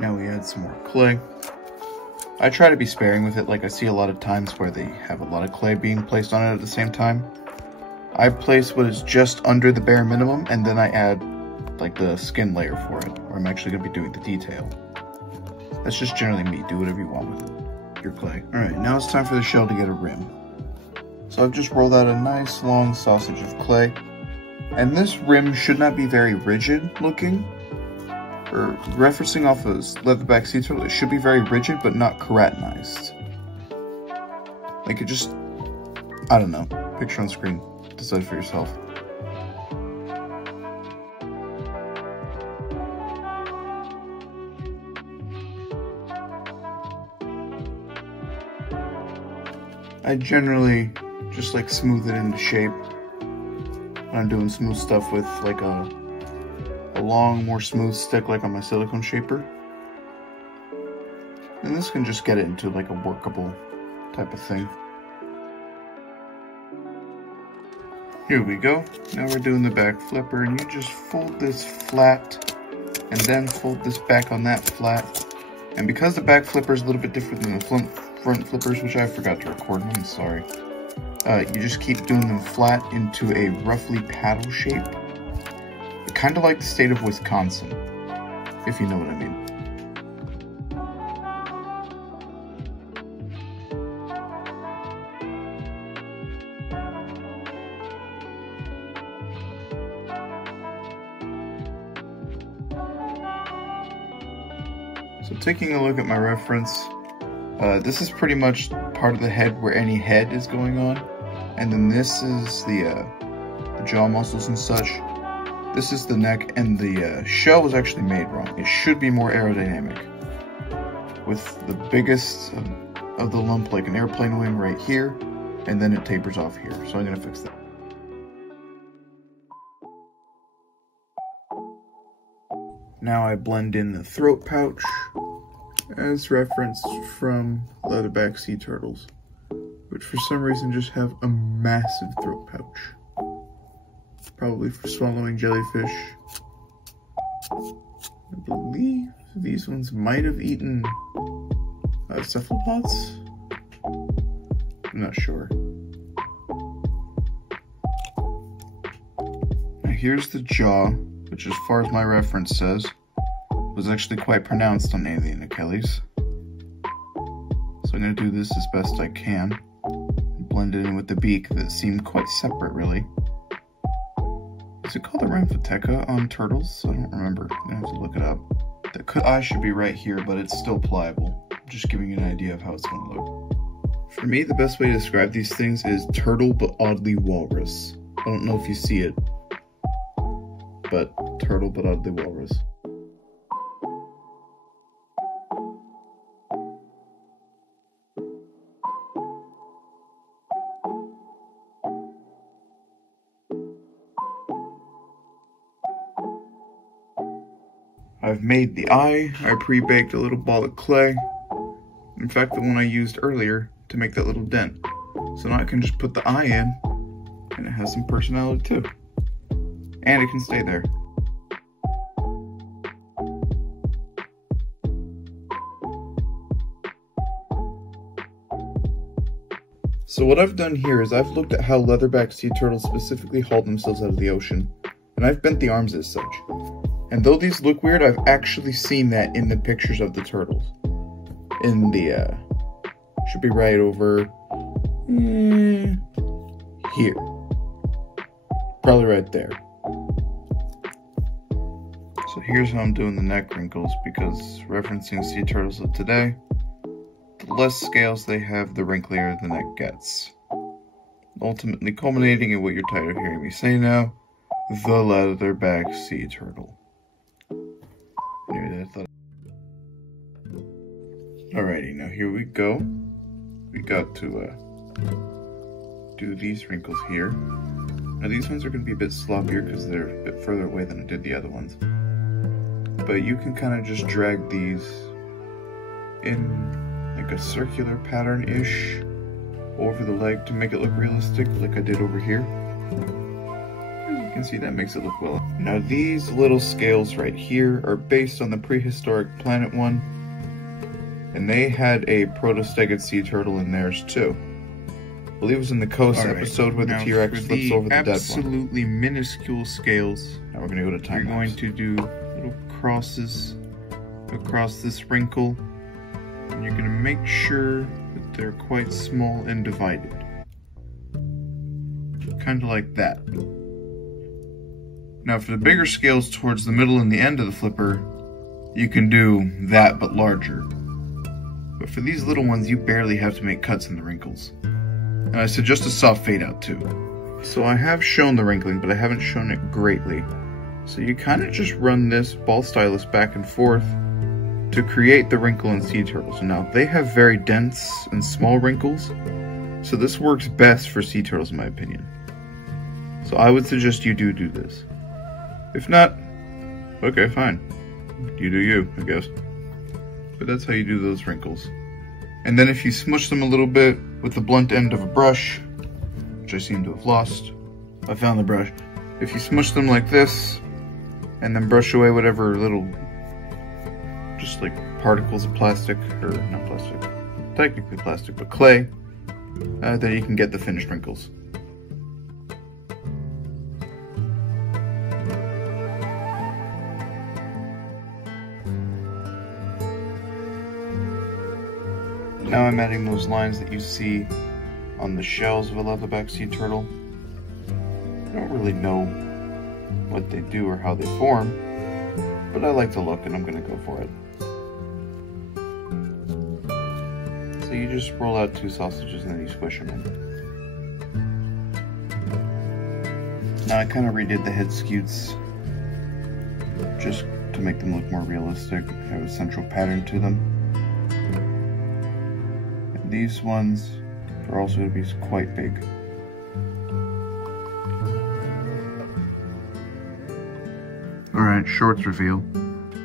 Now we add some more clay. I try to be sparing with it, like I see a lot of times where they have a lot of clay being placed on it at the same time. I place what is just under the bare minimum, and then I add like the skin layer for it, where I'm actually going to be doing the detail. That's just generally me. Do whatever you want with it, your clay. Alright, now it's time for the shell to get a rim. So I've just rolled out a nice long sausage of clay, and this rim should not be very rigid looking. Or referencing off a leatherback sea turtle, it should be very rigid but not keratinized. Like it just, I don't know. Picture on screen, decide for yourself. I generally just like smooth it into shape when I'm doing smooth stuff with like a long, more smooth stick like on my silicone shaper. And this can just get it into like a workable type of thing. Here we go. Now we're doing the back flipper, and you just fold this flat and then fold this back on that flat. And because the back flipper is a little bit different than the front flippers, which I forgot to record, I'm sorry. You just keep doing them flat into a roughly paddle shape. Kind of like the state of Wisconsin, if you know what I mean. So taking a look at my reference, this is pretty much part of the head where any head is going on, and then this is the jaw muscles and such. This is the neck, and the shell was actually made wrong. It should be more aerodynamic, with the biggest of the lump like an airplane wing right here, and then it tapers off here. So I'm gonna fix that. Now I blend in the throat pouch, as referenced from leatherback sea turtles, which for some reason just have a massive throat pouch. Probably for swallowing jellyfish. I believe these ones might have eaten cephalopods? I'm not sure. Now here's the jaw, which as far as my reference says, was actually quite pronounced on Alienochelys. So I'm going to do this as best I can. Blend it in with the beak that seemed quite separate, really. Is it called a Rhamphotheca on turtles? I don't remember. I'm gonna have to look it up. The eye should be right here, but it's still pliable. I'm just giving you an idea of how it's gonna look. For me, the best way to describe these things is turtle but oddly walrus. I don't know if you see it, but turtle but oddly walrus. I've made the eye. I pre-baked a little ball of clay. In fact, the one I used earlier to make that little dent. So now I can just put the eye in, and it has some personality too. And it can stay there. So what I've done here is I've looked at how leatherback sea turtles specifically haul themselves out of the ocean, and I've bent the arms as such. And though these look weird, I've actually seen that in the pictures of the turtles. In the, should be right over here. Probably right there. So here's how I'm doing the neck wrinkles, because referencing sea turtles of today, the less scales they have, the wrinklier the neck gets. Ultimately culminating in what you're tired of hearing me say now, the leatherback sea turtle. Alrighty, now here we go. We got to do these wrinkles here. Now these ones are going to be a bit sloppier because they're a bit further away than I did the other ones. But you can kind of just drag these in like a circular pattern-ish over the leg to make it look realistic, like I did over here. As you can see that makes it look well. Now these little scales right here are based on the prehistoric planet one, and they had a protostegid sea turtle in theirs too. I believe it was in the coast episode where the T-Rex flips over the dead one. Absolutely minuscule scales. Now we're gonna go to time. You're going to do little crosses across this wrinkle, and you're gonna make sure that they're quite small and divided. Kind of like that. Now for the bigger scales towards the middle and the end of the flipper, you can do that but larger. But for these little ones, you barely have to make cuts in the wrinkles. And I suggest a soft fade out too. So I have shown the wrinkling, but I haven't shown it greatly. So you kind of just run this ball stylus back and forth to create the wrinkle in sea turtles. Now they have very dense and small wrinkles, so this works best for sea turtles in my opinion. So I would suggest you do this. If not, okay, fine. You do you, I guess. But that's how you do those wrinkles. And then if you smush them a little bit with the blunt end of a brush, which I seem to have lost. I found the brush. If you smush them like this, and then brush away whatever little, just like particles of plastic, or not plastic, technically plastic, but clay, then you can get the finished wrinkles. Now I'm adding those lines that you see on the shells of a leatherback sea turtle. I don't really know what they do or how they form, but I like the look and I'm gonna go for it. So you just roll out 2 sausages and then you squish them in. Now I kind of redid the head scutes just to make them look more realistic, have a central pattern to them. These ones are also going to be quite big. Alright, shorts reveal.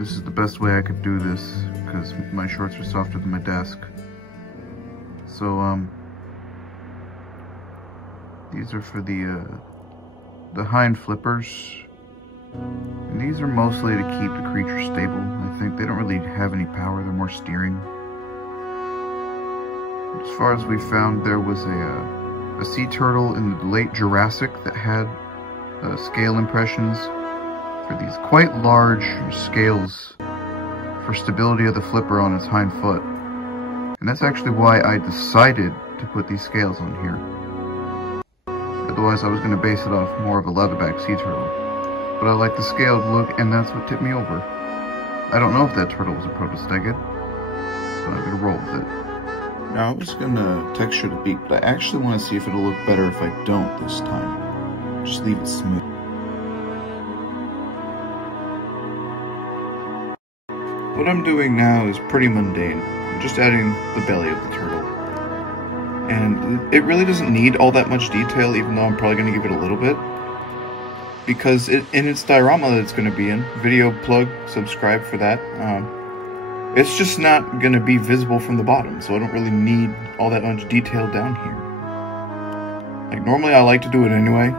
This is the best way I could do this because my shorts are softer than my desk. So, these are for the hind flippers. And these are mostly to keep the creature stable. I think they don't really have any power, they're more steering. As far as we found, there was a sea turtle in the late Jurassic that had scale impressions for these quite large scales for stability of the flipper on its hind foot. And that's actually why I decided to put these scales on here. Otherwise I was going to base it off more of a leatherback sea turtle. But I like the scaled look, and that's what tipped me over. I don't know if that turtle was a protostegid, but I'm going to roll with it. Now I was gonna texture the beak, but I actually want to see if it'll look better if I don't this time. Just leave it smooth. What I'm doing now is pretty mundane. I'm just adding the belly of the turtle. And it really doesn't need all that much detail, even though I'm probably gonna give it a little bit. Because in its diorama that it's gonna be in, video plug, subscribe for that. It's just not going to be visible from the bottom, so I don't really need all that much detail down here. Like, normally I like to do it anyway,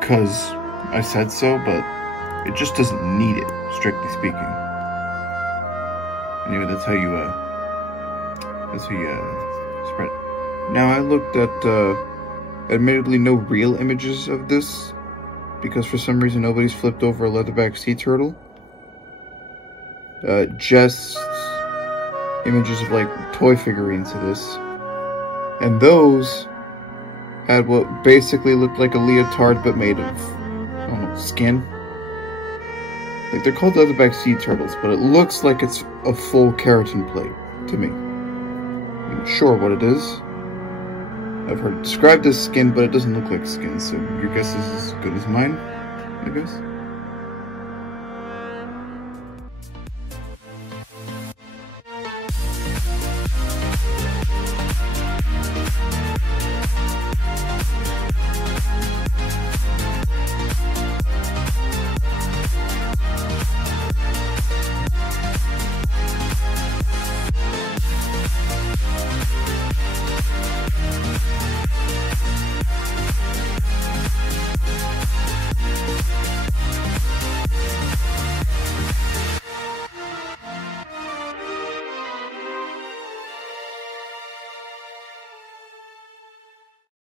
because I said so, but it just doesn't need it, strictly speaking. Anyway, that's how you spread it. Now, I looked at, admittedly, no real images of this, because for some reason nobody's flipped over a leatherback sea turtle. Just images of like toy figurines of this, and those had what basically looked like a leotard but made of, I don't know, skin. Like, they're called leatherback sea turtles, but it looks like it's a full keratin plate to me. I'm not sure what it is. I've heard it described as skin, but it doesn't look like skin, so your guess is as good as mine, I guess.